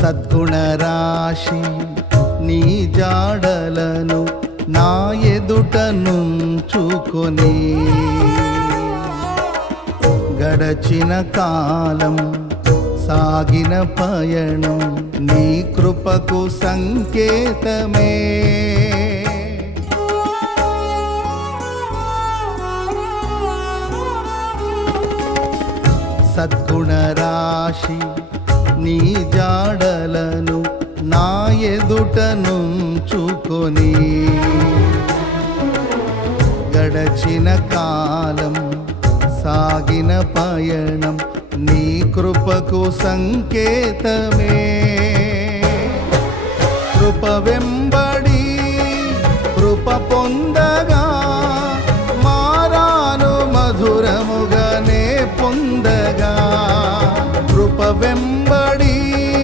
సద్గుణరాశి నీ జాడలను నా ఎదుట నుంచుకొని గడచిన కాలం సాగిన పయనం నీ కృపకు సంకేతమే. సద్గుణరాశి నీ జాడలను నా ఎదుట నుంచుకొని గడచిన కాలం సాగిన పయనం నీ కృపకు సంకేతమే. కృప వెంబడి కృప పొందగా మారాను మధురముగానే పొందగా కృప వెంబడి